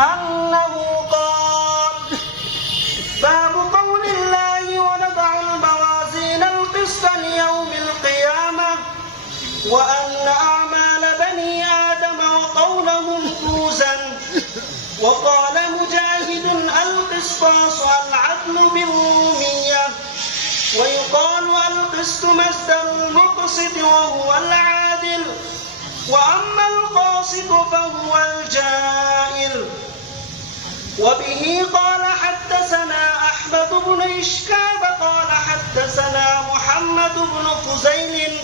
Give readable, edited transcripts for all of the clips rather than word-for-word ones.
أنه قال: باب قول الله ونضع الموازين القسط ليوم القيامة وأن أعمال بني آدم وقولهم توزن. وقال مجاهد: القسطاس العدل بالرومية. ويقال القسط مصدر المقسط وهو العادل، وأما القاسط فهو الجائر. وبه قال حدثنا أحمد بن إشكاب قال حدثنا محمد بن فزيل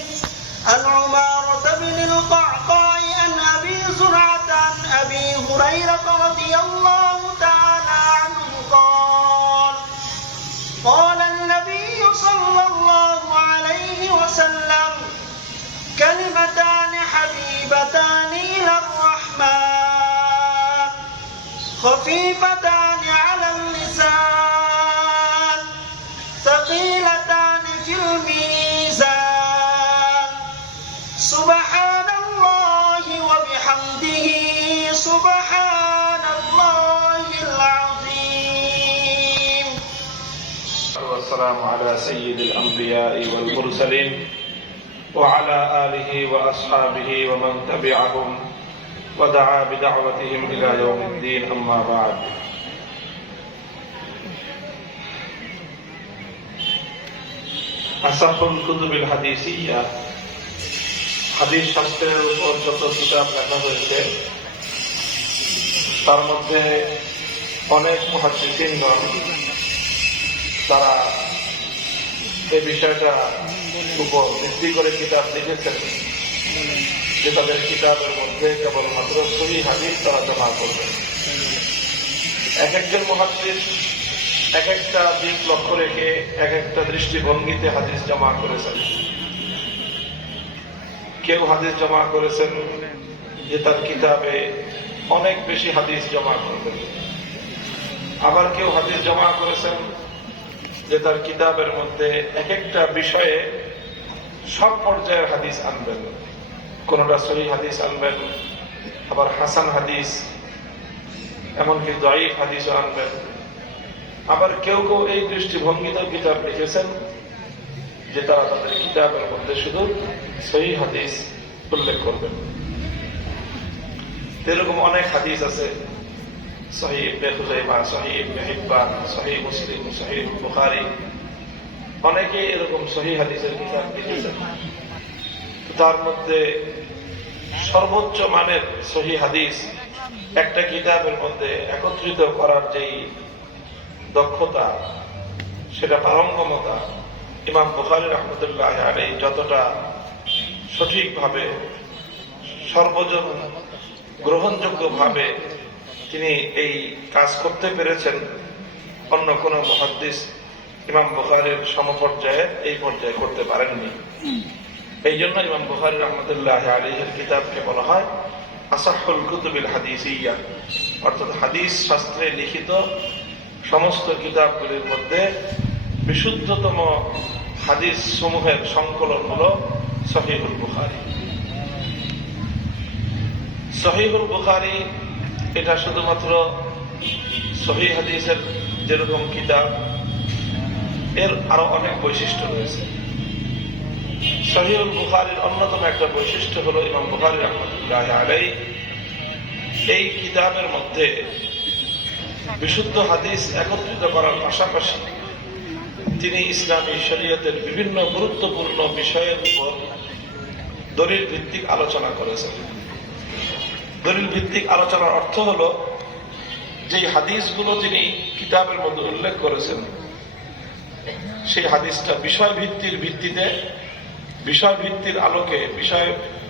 عن عمارة بن القعقاع عن أبي زرعة عن أبي هريرة رضي الله تعالى عنه قال: قال النبي صلى الله عليه وسلم: كلمتان حبيبتان إلى الرحمن خفيفتان على اللسان ثقيلتان في الميزان سبحان الله وبحمده سبحان الله العظيم. والسلام على سيد الأنبياء والمرسلين وعلى آله وأصحابه ومن تبعهم ودعا بدعوتهم إلى يوم الدين. أما بعد. أصح الكتب الحديثية হাদিস শাস্ত্রের উপর যত কিতাব লেখা হয়েছে তার মধ্যে অনেক মুহাদ্দিসিনগণ তারা এই বিষয়টা উপর ভিত্তি করে কিতাব লিখেছেন যে তাদের কিতাবের মধ্যে কেবলমাত্র সহিহ হাদিস তারা জমা করবেন। এক একজন মুহাদ্দিস এক একটা দিক লক্ষ্য রেখে এক একটা দৃষ্টিভঙ্গিতে হাদিস জমা করেছেন। কেউ হাদিস জমা করেছেন যে তার কিতাবে অনেক বেশি হাদিস জমা করবেন, আবার কেউ হাদিস জমা করেছেন যে তার কিতাবের মধ্যে এক একটা বিষয়ে সব পর্যায়ের হাদিস আনবেন। কোনটা সহিহ হাদিস আনবেন, আবার হাসান হাদিস, এমনকি দাঈফ হাদিসও আনবেন। আবার কেউ কেউ এই দৃষ্টিভঙ্গিতেও কিতাব লিখেছেন যে তারা তাদের কিতাবের মধ্যে শুধু সহিহ হাদিস উল্লেখ করবেন। এরকম অনেক হাদিস আছে, সহিহ ইবনে খুজাইমা, সহিহ ইবনে হিব্বান, সহিহ মুসলিম, সহিহ বুখারী, অনেকে এরকম সহিহ হাদিসের কিতাব লিখেছেন। তার মধ্যে সর্বোচ্চ মানের সহিহ হাদিস একটা কিতাবের মধ্যে একত্রিত করার যেই দক্ষতা, সেটা পারঙ্গমতা, ইমাম বুখারী রাহমাতুল্লাহ আলাইহি যতটা সঠিকভাবে সর্বজন গ্রহণযোগ্য ভাবে তিনি এই কাজ করতে পেরেছেন, অন্য কোন মুহাদ্দিস ইমাম বুখারীর সমপর্যায়ে এই পর্যায়ে করতে পারেননি। এই জন্য ইমাম বুখারী রাহমাতুল্লাহ আলাইহির কিতাবকে বলা হয় আসাহুল কুতুবিল হাদিসিয়া, অর্থাৎ হাদিস শাস্ত্রে লিখিত সমস্ত কিতাবগুলির মধ্যে বিশুদ্ধতম হাদিস সমূহের সংকলন হল সহিহুল বুখারী। সহিহুল বুখারী এটা শুধুমাত্র সহিহ হাদিসের যেরকম কিতাব, এর আরো অনেক বৈশিষ্ট্য রয়েছে। সহিহুল বুখারীর অন্যতম একটা বৈশিষ্ট্য হলো ইমাম বুখারী রাহমাতুল্লাহ আলাইহি এই কিতাবের মধ্যে বিশুদ্ধ হাদিস একত্রিত করার পাশাপাশি তিনি ইসলামী শরীয়তের বিভিন্ন গুরুত্বপূর্ণ বিষয়ের উপর দলিল ভিত্তিক আলোচনা করেছেন। দলিল ভিত্তিক আলোচনার অর্থ হল যে হাদিসগুলো তিনি কিতাবের মধ্যে উল্লেখ করেছেন সেই হাদিসটা বিষয় ভিত্তির ভিত্তিতে, বিষয় ভিত্তির আলোকে,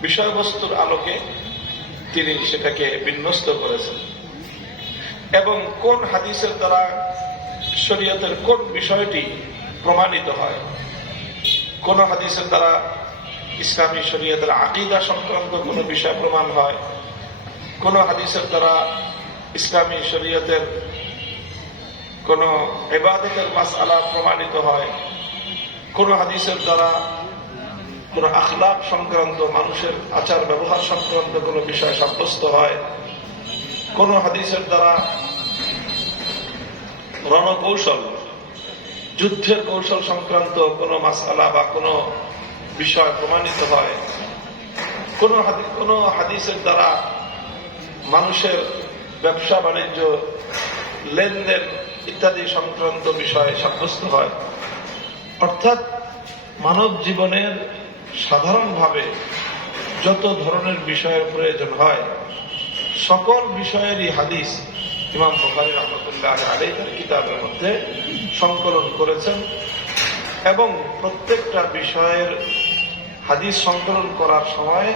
বিষয়বস্তুর আলোকে তিনি সেটাকে বিন্যস্ত করেছেন এবং কোন হাদিসের দ্বারা শরীয়তের কোন বিষয়টি প্রমাণিত হয়, কোন হাদিসের দ্বারা ইসলামী শরীয়তের আকীদা সংক্রান্ত কোন বিষয় প্রমাণ হয়, কোন হাদিসের দ্বারা ইসলামী শরীয়তের কোন ইবাদতের মাসআলা প্রমাণিত হয়, কোন হাদিসের দ্বারা কোন আখলাক সংক্রান্ত মানুষের আচার ব্যবহার সংক্রান্ত কোন বিষয় সাব্যস্ত হয়, কোন হাদিসের দ্বারা রণকৌশল, যুদ্ধের কৌশল সংক্রান্ত কোন মাসআলা বা কোন বিষয় প্রমাণিত হয়, কোন হাদিসের দ্বারা মানুষের ব্যবসা বাণিজ্য, লেনদেন ইত্যাদি সংক্রান্ত বিষয় সাব্যস্ত হয়, অর্থাৎ মানব জীবনের সাধারণভাবে যত ধরনের বিষয়ের প্রয়োজন হয় সকল বিষয়েরই হাদিস ইমাম বুখারী রাহমাতুল্লাহ আলাইহি তার কিতাবের মধ্যে সংকলন করেছেন। এবং প্রত্যেকটা বিষয়ের হাদিস সংকলন করার সময়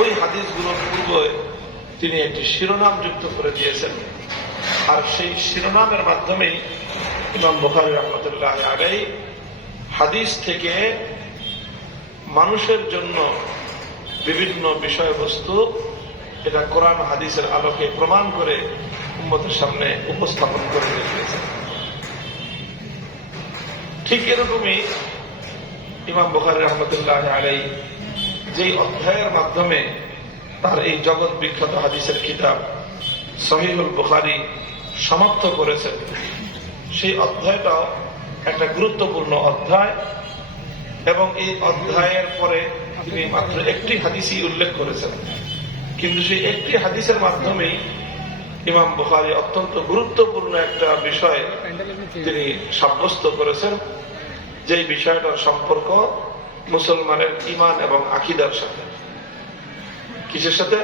ওই হাদিসগুলোর পূর্বে তিনি একটি শিরোনাম যুক্ত করে দিয়েছেন। আর সেই শিরোনামের মাধ্যমেই ইমাম বুখারী রাহমাতুল্লাহ আলাইহি হাদিস থেকে মানুষের জন্য বিভিন্ন বিষয়বস্তু এটা কোরআন হাদিসের আলোকে প্রমাণ করে উম্মতের সামনে উপস্থাপন করে দিয়েছেন। ঠিক এরকমই ইমাম বুখারী রাহমাতুল্লাহ আলাইহি যেই অধ্যায়ের মাধ্যমে তার এই জগৎ বিখ্যাত হাদিসের কিতাব সহিহুল বুখারী সমাপ্ত করেছেন, সেই অধ্যায়টাও একটা গুরুত্বপূর্ণ অধ্যায়। এবং এই অধ্যায়ের পরে তিনি মাত্র একটি হাদিসই উল্লেখ করেছেন, কিন্তু সেই একটি হাদিসের মাধ্যমেই ইমাম বুখারী অত্যন্ত গুরুত্বপূর্ণ একটা বিষয় তিনি সাব্যস্ত করেছেন, যেই বিষয়টার সম্পর্ক মুসলমানের ঈমান এবং আকীদার সাথে। কিসের সাথে?